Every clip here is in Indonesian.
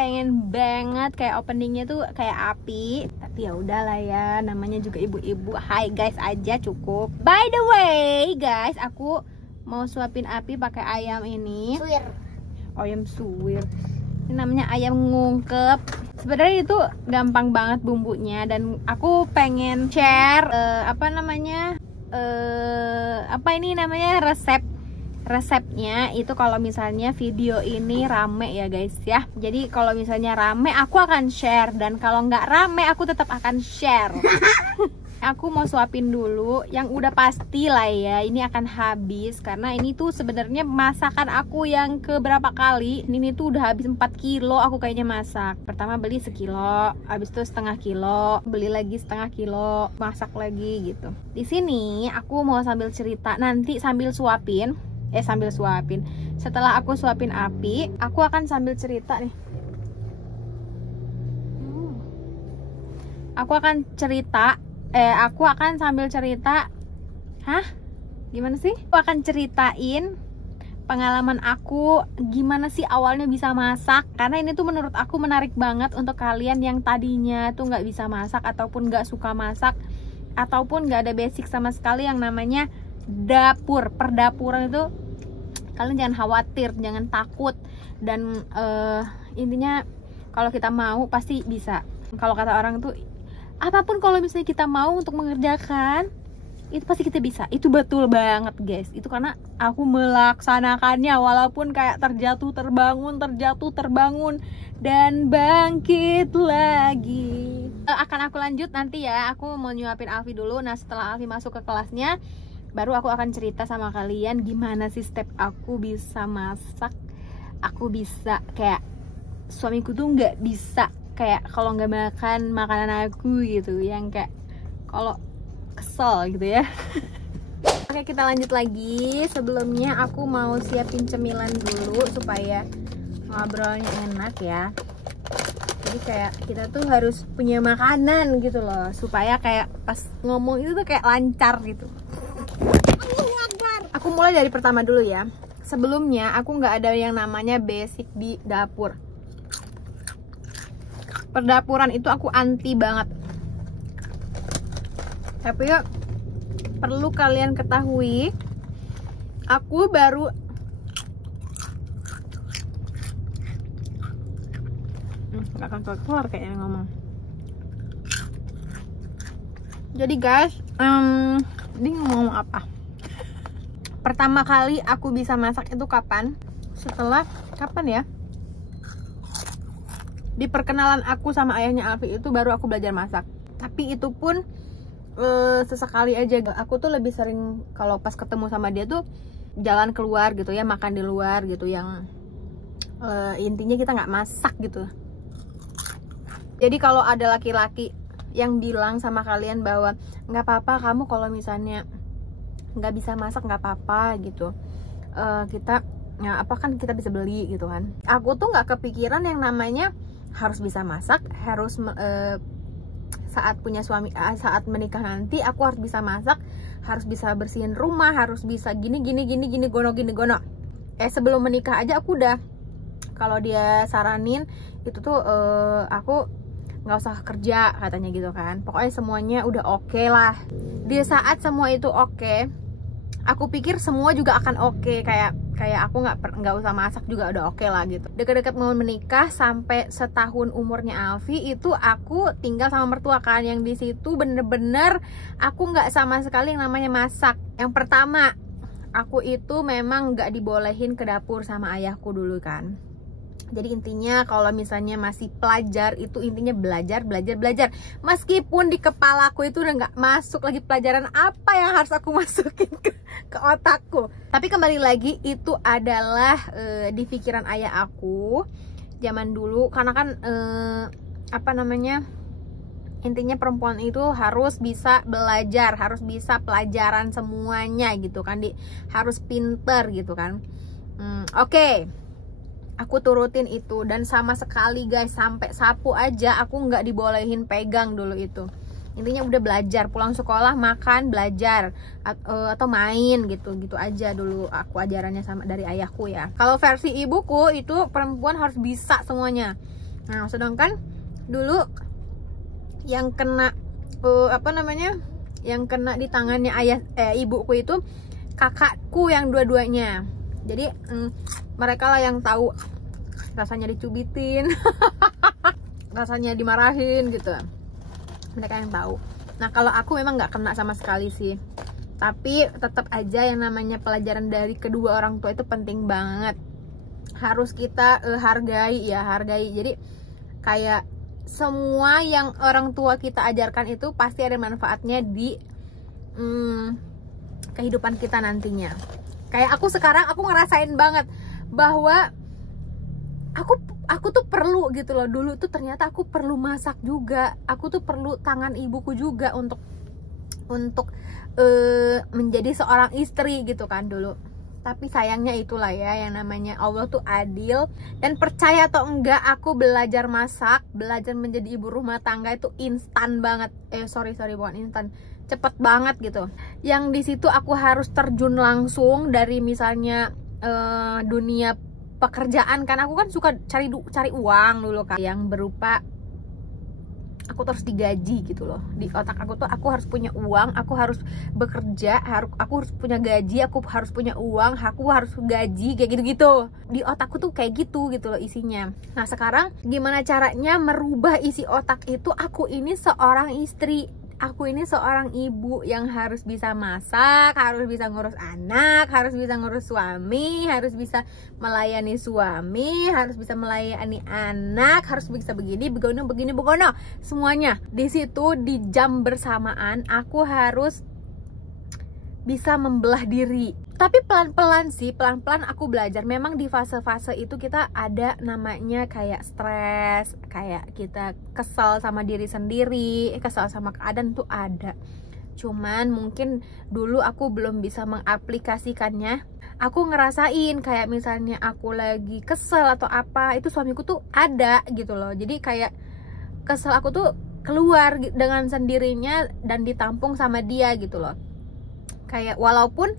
pengen banget kayak openingnya tuh kayak api, tapi ya udahlah ya, namanya juga ibu-ibu. Hai guys aja cukup. By the way guys, aku mau suapin api pakai ayam ini. Suwir. Ayam suwir. Ini namanya ayam ngungkep. Sebenarnya itu gampang banget bumbunya, dan aku pengen share resepnya itu kalau misalnya video ini rame ya guys ya. Jadi kalau misalnya rame aku akan share, dan kalau nggak rame aku tetap akan share. Aku mau suapin dulu yang udah pasti lah ya, ini akan habis karena ini tuh sebenarnya masakan aku yang keberapa kali. Ini tuh udah habis 4 kilo aku kayaknya masak. Pertama beli sekilo, habis itu setengah kilo, beli lagi setengah kilo, masak lagi gitu. Di sini aku mau sambil cerita, nanti sambil suapin. Setelah aku suapin api, aku akan sambil cerita nih. Aku akan sambil cerita. Gimana sih? Aku akan ceritain pengalaman aku gimana sih awalnya bisa masak, karena ini tuh menurut aku menarik banget untuk kalian yang tadinya tuh nggak bisa masak, ataupun nggak suka masak, ataupun nggak ada basic sama sekali yang namanya dapur. Perdapuran itu kalian jangan khawatir, jangan takut, dan intinya kalau kita mau pasti bisa. Kalau kata orang tuh, apapun kalau misalnya kita mau untuk mengerjakan, itu pasti kita bisa. Itu betul banget guys. Itu karena aku melaksanakannya, walaupun kayak terjatuh terbangun dan bangkit lagi. Akan aku lanjut nanti ya. Aku mau nyuapin Alfi dulu. Nah setelah Alfi masuk ke kelasnya, baru aku akan cerita sama kalian gimana sih step aku bisa masak. Aku bisa kayak suamiku tuh nggak bisa kayak kalau nggak makan makanan aku gitu, yang kayak kalau kesel gitu ya. Oke, kita lanjut lagi. Sebelumnya aku mau siapin cemilan dulu supaya ngobrolnya enak ya. Jadi kayak kita tuh harus punya makanan gitu loh, supaya kayak pas ngomong itu tuh kayak lancar gitu. Aku mulai dari pertama dulu ya. Sebelumnya aku nggak ada yang namanya basic di dapur. Perdapuran itu aku anti banget. Tapi ya perlu kalian ketahui, aku baru nggak akan keluar kayaknya ngomong. Jadi guys, ini ngomong apa? Pertama kali aku bisa masak itu kapan? Setelah kapan ya? Di perkenalan aku sama ayahnya Alfi itu baru aku belajar masak. Tapi itu pun sesekali aja. Aku tuh lebih sering kalau pas ketemu sama dia tuh jalan keluar gitu ya, makan di luar gitu, yang intinya kita nggak masak gitu. Jadi kalau ada laki-laki yang bilang sama kalian bahwa nggak apa-apa kamu kalau misalnya nggak bisa masak, nggak apa-apa gitu, kita ya apa kan kita bisa beli gitu kan. Aku tuh nggak kepikiran yang namanya harus bisa masak, harus saat punya suami, saat menikah nanti aku harus bisa masak, harus bisa bersihin rumah, harus bisa gini gono. Sebelum menikah aja aku udah, kalau dia saranin itu tuh aku nggak usah kerja katanya gitu kan. Pokoknya semuanya udah oke lah. Di saat semua itu oke, aku pikir semua juga akan oke, kayak aku nggak usah masak juga udah oke lah gitu. Deket-deket mau menikah sampai setahun umurnya Alfi itu aku tinggal sama mertua kan, yang di situ bener-bener aku nggak sama sekali yang namanya masak. Yang pertama, aku itu memang nggak dibolehin ke dapur sama ayahku dulu kan. Jadi intinya kalau misalnya masih pelajar itu intinya belajar. Meskipun di kepalaku itu udah nggak masuk lagi pelajaran apa yang harus aku masukin ke otakku. Tapi kembali lagi itu adalah di pikiran ayah aku zaman dulu, karena kan intinya perempuan itu harus bisa belajar, harus bisa pelajaran semuanya gitu kan, harus pinter gitu kan. Oke. Aku turutin itu, dan sama sekali guys, sampai sapu aja aku nggak dibolehin pegang dulu itu. Intinya udah belajar, pulang sekolah makan, belajar atau main gitu aja dulu aku ajarannya sama dari ayahku ya. Kalau versi ibuku itu perempuan harus bisa semuanya, Nah, sedangkan dulu yang kena yang kena di tangannya ibuku itu kakakku yang dua-duanya. Jadi mereka lah yang tahu rasanya dicubitin, rasanya dimarahin gitu. Mereka yang tahu. Nah, kalau aku memang nggak kena sama sekali sih. Tapi tetap aja yang namanya pelajaran dari kedua orang tua itu penting banget. Harus kita hargai. Jadi kayak semua yang orang tua kita ajarkan itu pasti ada manfaatnya di kehidupan kita nantinya. Kayak aku sekarang, aku ngerasain banget bahwa aku tuh perlu gitu loh. Dulu tuh ternyata aku perlu masak juga, aku tuh perlu tangan ibuku juga untuk menjadi seorang istri gitu kan dulu. Tapi sayangnya itulah ya, yang namanya Allah tuh adil. Dan percaya atau enggak, aku belajar masak, belajar menjadi ibu rumah tangga itu instan banget. Bukan instan, cepet banget gitu. Yang di situ aku harus terjun langsung dari misalnya dunia pekerjaan, kan aku kan suka cari uang dulu kan, yang berupa aku terus digaji gitu loh. Di otak aku tuh aku harus punya uang, aku harus bekerja, aku harus punya gaji, aku harus punya uang, aku harus gaji, kayak gitu-gitu. Di otakku tuh kayak gitu loh isinya. Nah, sekarang gimana caranya merubah isi otak itu? Aku ini seorang istri, aku ini seorang ibu yang harus bisa masak, harus bisa ngurus anak, harus bisa ngurus suami, harus bisa melayani suami, harus bisa melayani anak, harus bisa begini, begono, semuanya. Di situ di jam bersamaan aku harus bisa membelah diri. Tapi pelan-pelan aku belajar. Memang di fase-fase itu kita ada namanya kayak stres, kayak kita kesal sama diri sendiri, kesal sama keadaan tuh ada. Cuman mungkin dulu aku belum bisa mengaplikasikannya. Aku ngerasain kayak misalnya aku lagi kesel atau apa, itu suamiku tuh ada gitu loh. Jadi kayak kesel aku tuh keluar dengan sendirinya dan ditampung sama dia gitu loh. Kayak walaupun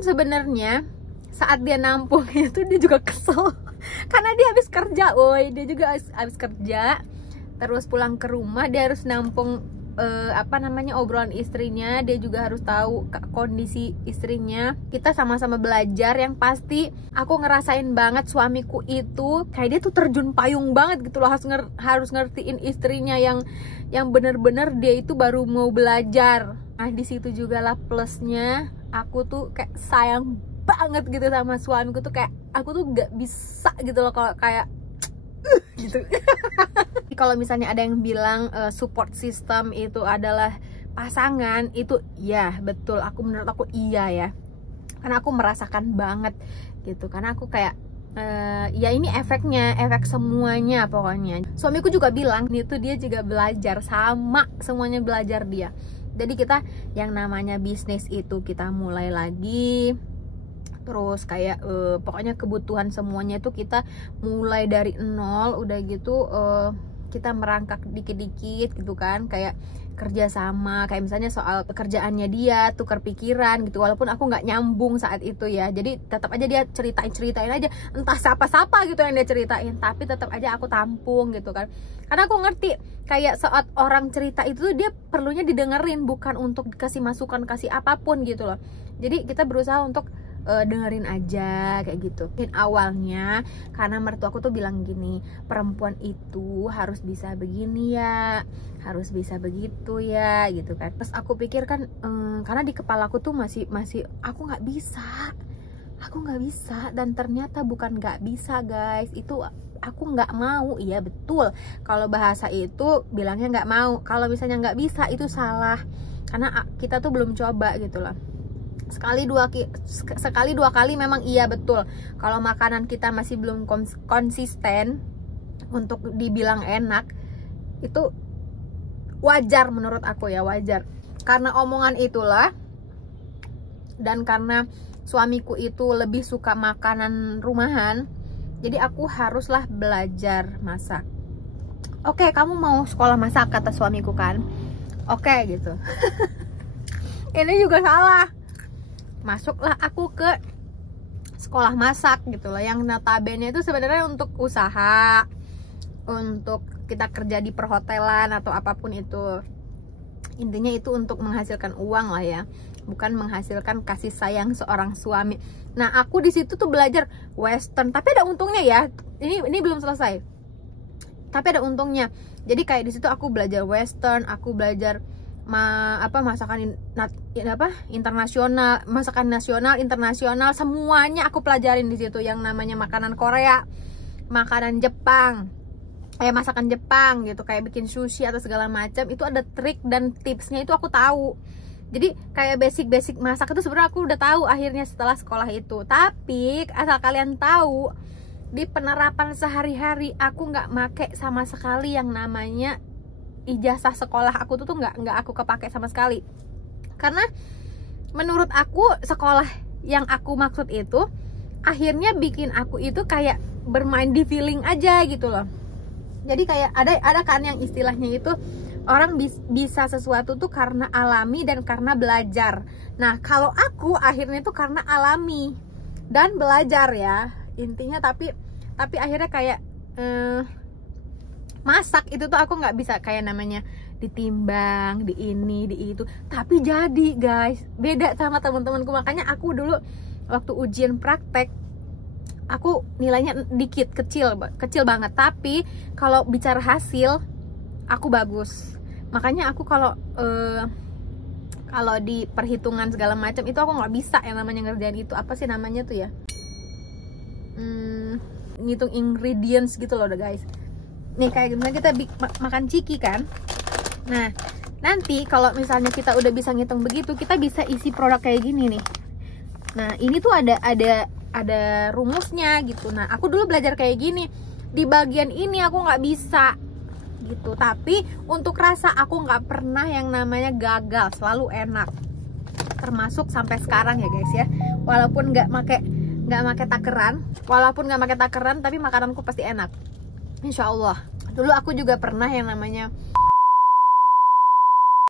sebenarnya saat dia nampung itu dia juga kesel karena dia habis kerja, dia juga habis kerja, terus pulang ke rumah dia harus nampung obrolan istrinya, dia juga harus tahu kondisi istrinya. Kita sama-sama belajar. Yang pasti aku ngerasain banget suamiku itu kayak dia tuh terjun payung banget gitu loh, harus ngertiin istrinya yang bener-bener dia itu baru mau belajar. Nah, di situ juga lah plusnya, aku tuh kayak sayang banget gitu sama suamiku tuh, kayak aku tuh gak bisa gitu loh kalau kayak gitu. Kalau misalnya ada yang bilang support system itu adalah pasangan, itu ya betul, menurut aku iya ya, karena aku merasakan banget gitu. Karena aku kayak ya ini efek semuanya pokoknya. Suamiku juga bilang itu dia juga belajar, sama semuanya belajar dia. Jadi kita yang namanya bisnis itu kita mulai lagi, terus kayak pokoknya kebutuhan semuanya itu kita mulai dari nol. Udah gitu kita merangkak dikit-dikit gitu kan, kayak kerja sama, kayak misalnya soal pekerjaannya dia, tukar pikiran gitu. Walaupun aku nggak nyambung saat itu ya, jadi tetap aja dia ceritain aja, entah siapa gitu yang dia ceritain, tapi tetap aja aku tampung gitu kan. Karena aku ngerti kayak saat orang cerita itu dia perlunya didengerin, bukan untuk dikasih masukan, kasih apapun gitu loh. Jadi kita berusaha untuk dengerin aja kayak gitu. Dan awalnya karena mertuaku tuh bilang gini, perempuan itu harus bisa begini ya, harus bisa begitu ya gitu kan. Terus aku pikir kan karena di kepalaku tuh masih aku nggak bisa, dan ternyata bukan nggak bisa guys, itu aku nggak mau. Iya betul, kalau bahasa itu bilangnya nggak mau. Kalau misalnya nggak bisa itu salah, karena kita tuh belum coba gitu loh. Sekali dua kali memang iya betul. Kalau makanan kita masih belum konsisten untuk dibilang enak, itu wajar menurut aku ya, wajar. Karena omongan itulah, dan karena suamiku itu lebih suka makanan rumahan, jadi aku haruslah belajar masak. Oke, kamu mau sekolah masak, kata suamiku kan. Oke gitu. Ini juga salah. Masuklah aku ke sekolah masak gitu loh, yang notabene itu sebenarnya untuk usaha, untuk kita kerja di perhotelan atau apapun itu. Intinya itu untuk menghasilkan uang lah ya, bukan menghasilkan kasih sayang seorang suami. Nah, aku di situ tuh belajar western, tapi ada untungnya ya. Ini belum selesai. Tapi ada untungnya. Jadi kayak di situ aku belajar western, aku belajar masakan internasional, masakan nasional, internasional, semuanya aku pelajarin di situ. Yang namanya makanan Korea, makanan Jepang, masakan Jepang gitu, kayak bikin sushi atau segala macam, itu ada trik dan tipsnya itu aku tahu. Jadi kayak basic masak itu sebenarnya aku udah tahu akhirnya setelah sekolah itu. Tapi asal kalian tahu, di penerapan sehari-hari aku nggak make sama sekali yang namanya ijazah sekolah aku tuh nggak aku kepake sama sekali. Karena menurut aku sekolah yang aku maksud itu akhirnya bikin aku itu kayak bermain di feeling aja gitu loh. Jadi kayak ada kan yang istilahnya itu orang bisa sesuatu tuh karena alami dan karena belajar. Nah, kalau aku akhirnya tuh karena alami dan belajar ya intinya. Tapi akhirnya kayak masak itu tuh aku nggak bisa kayak namanya ditimbang, di ini, di itu. Tapi jadi guys, beda sama teman-temanku. Makanya aku dulu waktu ujian praktek aku nilainya dikit, kecil banget. Tapi kalau bicara hasil aku bagus. Makanya aku kalau di perhitungan segala macam itu aku nggak bisa yang namanya ngerjain itu. Apa sih namanya tuh ya, ngitung ingredients gitu loh guys. Nih kayak gimana kita makan ciki kan. Nah nanti kalau misalnya kita udah bisa ngitung begitu, kita bisa isi produk kayak gini nih. Nah ini tuh ada rumusnya gitu. Nah aku dulu belajar kayak gini. Di bagian ini aku nggak bisa gitu. Tapi untuk rasa aku nggak pernah yang namanya gagal, selalu enak. Termasuk sampai sekarang ya guys ya. Walaupun nggak make takeran, tapi makananku pasti enak, insya Allah. Dulu aku juga pernah yang namanya